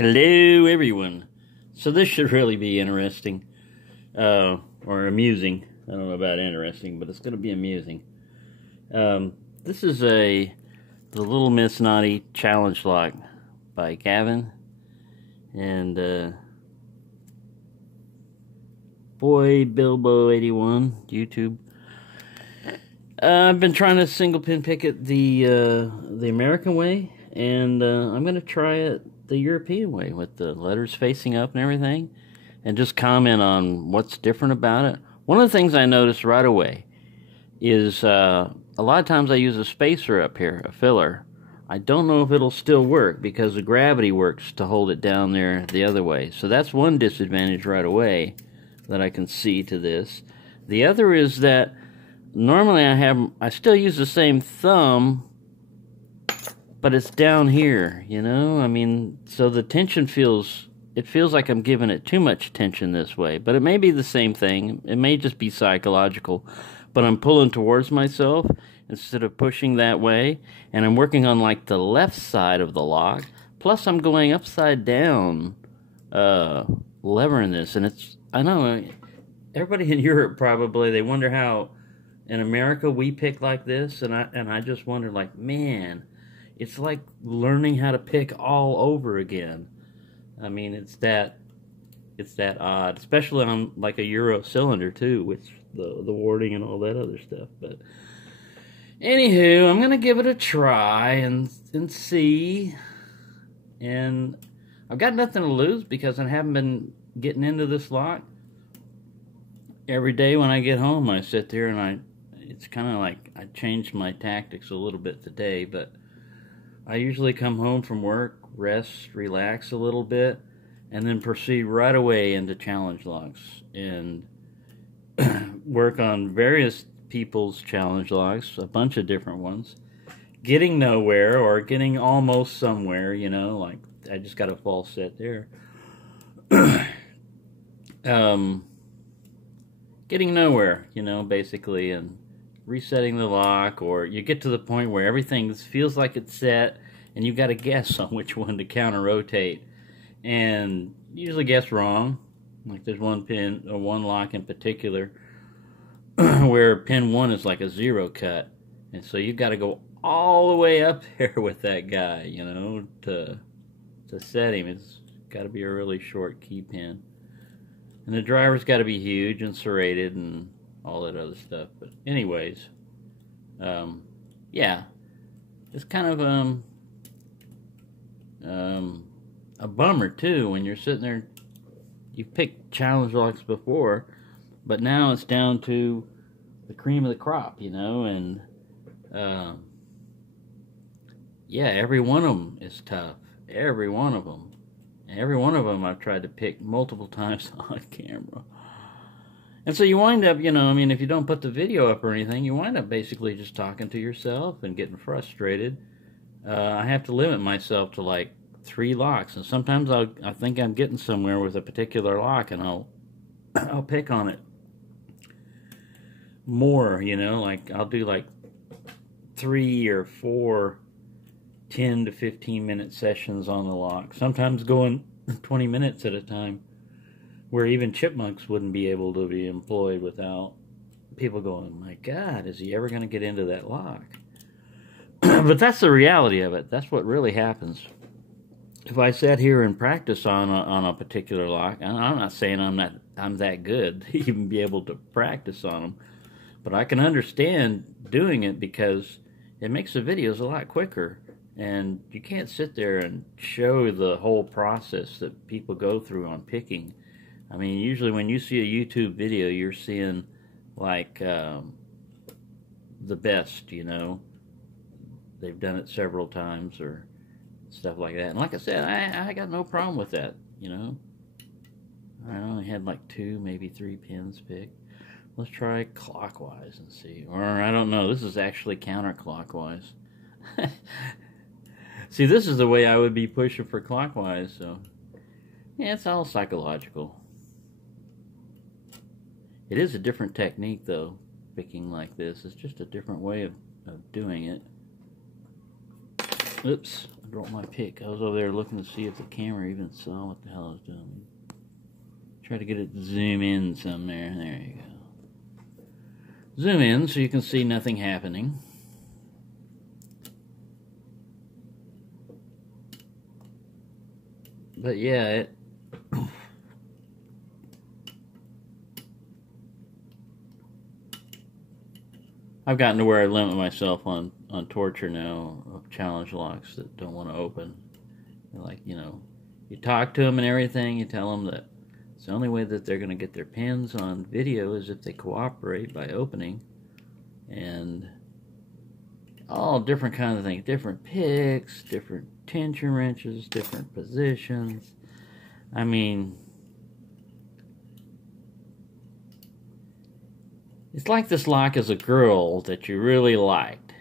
Hello, everyone. So this should really be interesting, or amusing. I don't know about interesting, but it's going to be amusing. This is the Little Miss Naughty Challenge Lock by Gavin, and Boy Bilbo 81 YouTube. I've been trying to single pin pick it the American way, and I'm going to try it the European way with the letters facing up and everything, and just comment on what's different about it. One of the things I noticed right away is a lot of times I use a spacer up here, a filler. I don't know if it'll still work because the gravity works to hold it down there the other way. So that's one disadvantage right away that I can see to this. The other is that normally I still use the same thumb, but it's down here, you know? I mean, so the tension feels like I'm giving it too much tension this way, but it may be the same thing. It may just be psychological, but I'm pulling towards myself instead of pushing that way, and I'm working on like the left side of the lock, plus I'm going upside down, levering this, and I know everybody in Europe probably, they wonder how in America we pick like this, and I just wonder, like, man, it's like learning how to pick all over again. I mean, it's that odd, especially on like a Euro cylinder too, with the warding and all that other stuff. But anywho, I'm gonna give it a try and see. And I've got nothing to lose because I haven't been getting into this lock. Every day when I get home, I sit there and it's kind of like I changed my tactics a little bit today, but I usually come home from work, rest, relax a little bit, and then proceed right away into challenge locks and work on various people's challenge locks, a bunch of different ones, getting nowhere or getting almost somewhere, you know, like I just got a false set there. Getting nowhere, you know, basically, and resetting the lock, or you get to the point where everything feels like it's set and you got to guess on which one to counter rotate, and you usually guess wrong. Like there's one pin or one lock in particular where pin 1 is like a 0 cut, and so you got to go all the way up there with that guy, you know, to set him. It's got to be a really short key pin, and the driver's got to be huge and serrated and all that other stuff. But anyways, yeah, it's kind of a bummer too when you're sitting there. You've picked challenge locks before, but now it's down to the cream of the crop, you know, and yeah, every one of them is tough. Every one of them. Every one of them I've tried to pick multiple times on camera. And so you wind up, you know, I mean, if you don't put the video up or anything, you wind up basically just talking to yourself and getting frustrated. I have to limit myself to like 3 locks, and sometimes I think I'm getting somewhere with a particular lock, and I'll pick on it more, you know, like I'll do like 3 or 4 10 to 15 minute sessions on the lock, sometimes going 20 minutes at a time, where even chipmunks wouldn't be able to be employed without people going, my God, is he ever going to get into that lock? But that's the reality of it. That's what really happens. If I sat here and practice on a particular lock, and I'm not saying I'm that good to even be able to practice on them, but I can understand doing it because it makes the videos a lot quicker. And you can't sit there and show the whole process that people go through on picking. I mean, usually when you see a YouTube video, you're seeing like the best, you know. They've done it several times or stuff like that. And like I said, I got no problem with that, you know. I only had like 2, maybe 3 pins picked. Let's try clockwise and see. Or I don't know, this is actually counterclockwise. See, this is the way I would be pushing for clockwise, so yeah, it's all psychological. It is a different technique, though, picking like this. It's just a different way of doing it. Oops, I dropped my pick. I was over there looking to see if the camera even saw what the hell I was doing. Try to get it to zoom in some there. There you go. Zoom in so you can see nothing happening. But yeah, I've gotten to where I limit myself on torture now of challenge locks that don't want to open. Like, you know, you talk to them and everything, you tell them that it's the only way that they're going to get their pins on video is if they cooperate by opening. And all different kinds of things, different picks, different tension wrenches, different positions. I mean, it's like this lock is a girl that you really liked,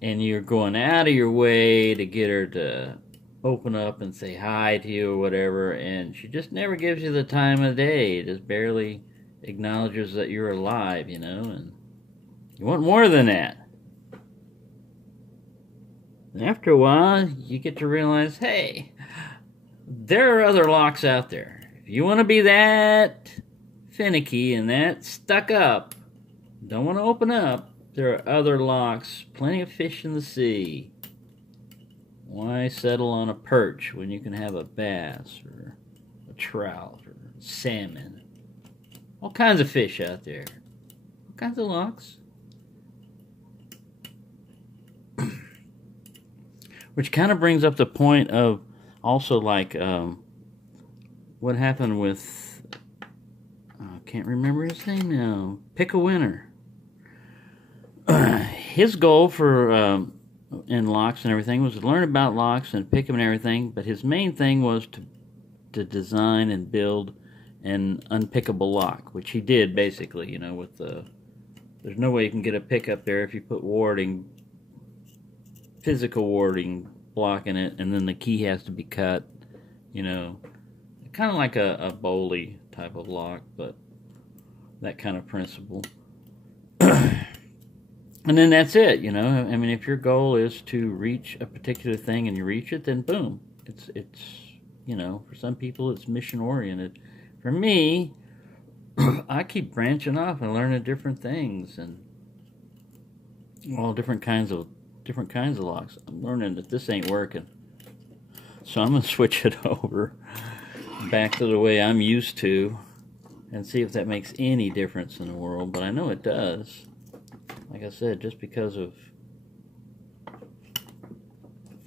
and you're going out of your way to get her to open up and say hi to you or whatever, and she just never gives you the time of day, just barely acknowledges that you're alive, you know, and you want more than that. And after a while, you get to realize, hey, there are other locks out there. If you want to be that finicky and that stuck up, don't want to open up, there are other locks, plenty of fish in the sea. Why settle on a perch when you can have a bass or a trout or salmon? All kinds of fish out there. All kinds of locks. Which kind of brings up the point of also like what happened with, I can't remember his name now, Pick a Winner. His goal for in locks and everything was to learn about locks and pick them and everything, but his main thing was to design and build an unpickable lock, which he did basically, you know, with the, there's no way you can get a pick up there if you put warding, physical warding block in it, and then the key has to be cut, you know, kind of like a Bowley type of lock, but that kind of principle. And then that's it, you know. I mean, if your goal is to reach a particular thing and you reach it, then boom, it's you know, for some people it's mission oriented. For me, I keep branching off and learning different things and all different kinds of locks. I'm learning that this ain't working, so I'm gonna switch it over back to the way I'm used to and see if that makes any difference in the world. But I know it does. Like I said, just because of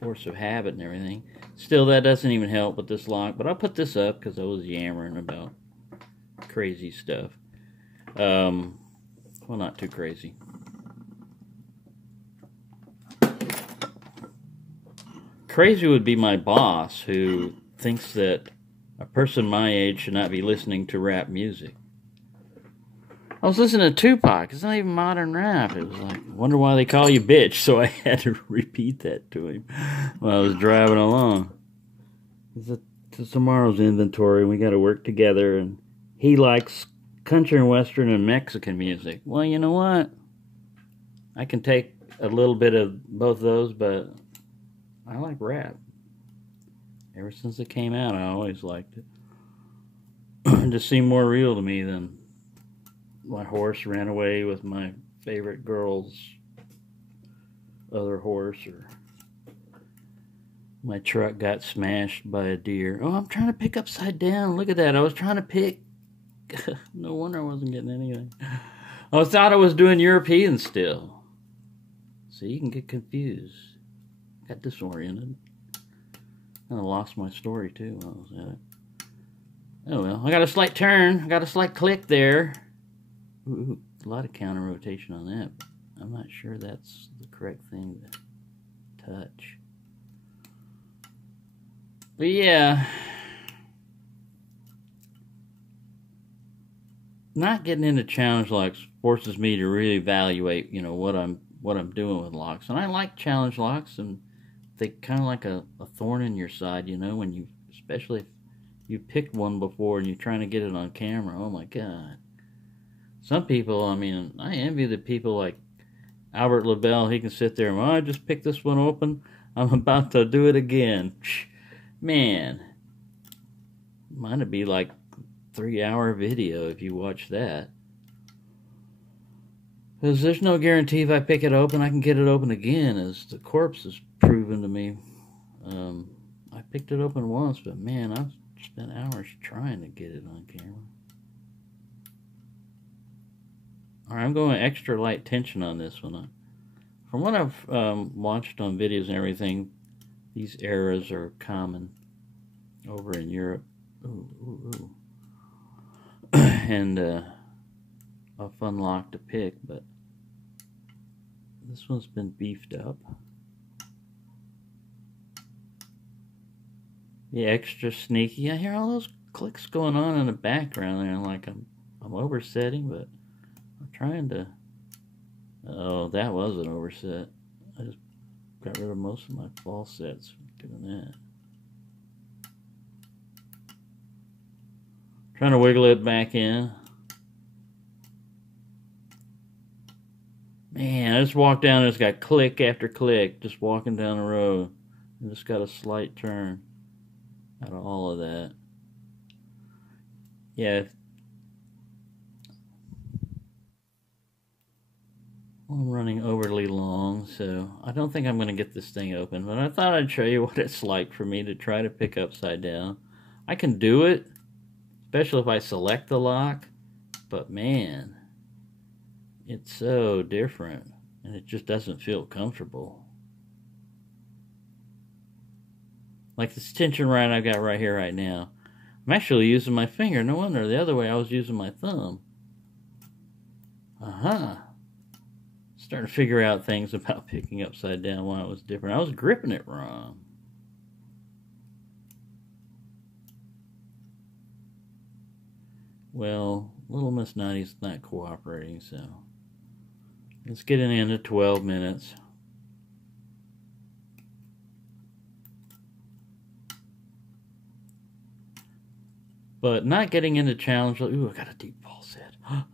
force of habit and everything. Still, that doesn't even help with this lock. But I'll put this up because I was yammering about crazy stuff. Well, not too crazy. Crazy would be my boss, who thinks that a person my age should not be listening to rap music. I was listening to Tupac. It's not even modern rap. It was like, wonder why they call you bitch. So I had to repeat that to him while I was driving along. It's tomorrow's inventory. We got to work together. And he likes country and western and Mexican music. Well, you know what? I can take a little bit of both those, but I like rap. Ever since it came out, I always liked it. It just seemed more real to me than my horse ran away with my favorite girl's other horse, or my truck got smashed by a deer. Oh, I'm trying to pick upside down. Look at that. I was trying to pick. No wonder I wasn't getting anything. I thought I was doing European still. So you can get confused. Got disoriented. And I lost my story too while I was at it. Oh well, I got a slight turn. I got a slight click there. Ooh, a lot of counter rotation on that. I'm not sure that's the correct thing to touch. But yeah, not getting into challenge locks forces me to really evaluate, you know, what I'm doing with locks. And I like challenge locks, and they kind of like a thorn in your side, you know, when you, especially if you picked one before and you're trying to get it on camera. Oh my God. Some people, I mean, I envy the people like Albert LaBelle. He can sit there and, well, I just picked this one open. I'm about to do it again. Man, might be like 3-hour video if you watch that. Because there's no guarantee if I pick it open, I can get it open again, as the corpse has proven to me. I picked it open once, but man, I've spent hours trying to get it on camera. Alright, I'm going extra light tension on this one. From what I've watched on videos and everything, these errors are common over in Europe. Ooh. And a fun lock to pick, but this one's been beefed up. Yeah, extra sneaky. I hear all those clicks going on in the background there, like I'm oversetting, but I'm trying to. Oh, that was an overset. I just got rid of most of my false sets doing that. Trying to wiggle it back in. Man, I just walked down and it's got click after click, just walking down the road. And just got a slight turn out of all of that. Yeah. I'm running overly long, so I don't think I'm going to get this thing open. But I thought I'd show you what it's like for me to try to pick upside down. I can do it, especially if I select the lock. But man, it's so different, and it just doesn't feel comfortable. Like this tension rod I've got right here right now. I'm actually using my finger. No wonder. The other way I was using my thumb. Starting to figure out things about picking upside down, why it was different. I was gripping it wrong. Well, Little Miss 90's not cooperating, so let's get it into 12 minutes. But not getting into challenge. Ooh, I got a deep ball set. I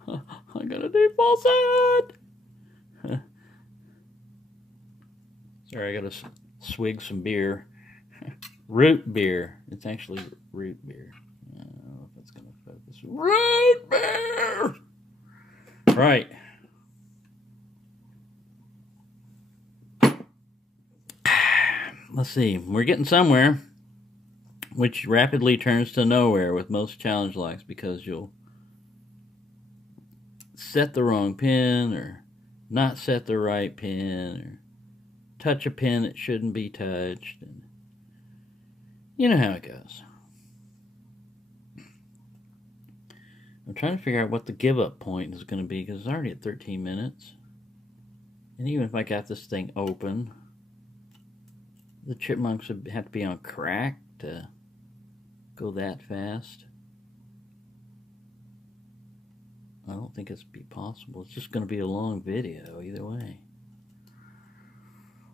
got a deep ball set. Sorry, I gotta swig some beer. Root beer. It's actually root beer. I don't know if it's gonna focus. Root beer! Right. Let's see. We're getting somewhere, which rapidly turns to nowhere with most challenge locks, because you'll set the wrong pin, or not set the right pin, or touch a pin that shouldn't be touched, and you know how it goes. I'm trying to figure out what the give up point is going to be, because it's already at 13 minutes. And even if I got this thing open, the chipmunks would have to be on crack to go that fast. I don't think it's be possible. It's just going to be a long video either way.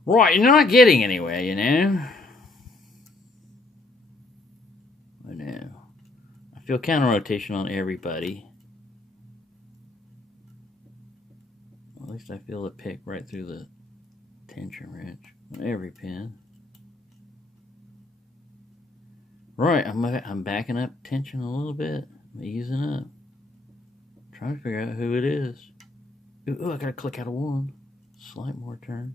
Right, you're not getting anywhere, you know. I know. I feel counter rotation on everybody. At least I feel the pick right through the tension wrench on every pin. Right, I'm backing up tension a little bit. I'm easing up. Trying to figure out who it is. Ooh, I gotta click out of one. Slight more turn.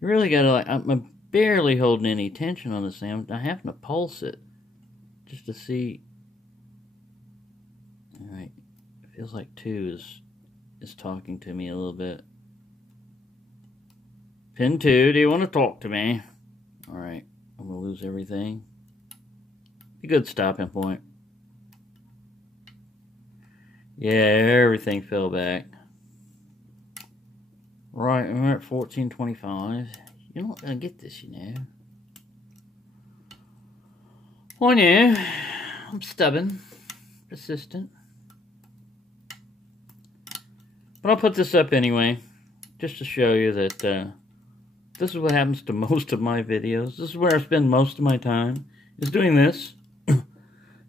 You really gotta, like, I'm barely holding any tension on this thing. I'm having to pulse it just to see. Alright, it feels like 2 is talking to me a little bit. Pin 2, do you want to talk to me? Alright, I'm gonna lose everything. A good stopping point. Yeah, everything fell back. Right, we're at 1425. You're not gonna get this, you know. I know. I'm stubborn, persistent. But I'll put this up anyway, just to show you that this is what happens to most of my videos. This is where I spend most of my time, is doing this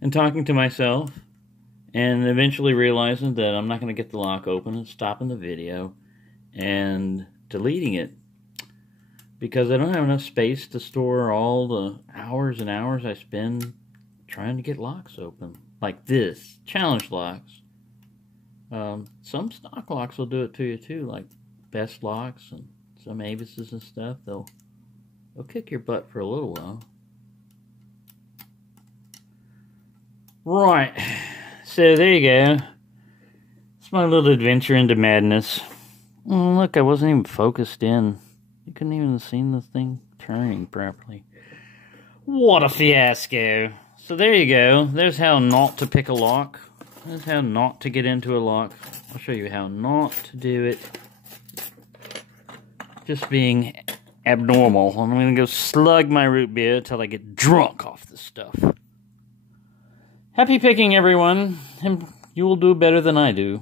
and talking to myself, and eventually realizing that I'm not going to get the lock open and stopping the video and deleting it because I don't have enough space to store all the hours and hours I spend trying to get locks open. Like this, challenge locks. Some stock locks will do it to you too, like Best Locks and some Avises and stuff. They'll kick your butt for a little while. Right, so there you go. It's my little adventure into madness. Oh, look, I wasn't even focused in. You couldn't even have seen the thing turning properly. What a fiasco. So there you go. There's how not to pick a lock. There's how not to get into a lock. I'll show you how not to do it. Just being abnormal. I'm going to go slug my root beer until I get drunk off this stuff. Happy picking, everyone. And you will do better than I do.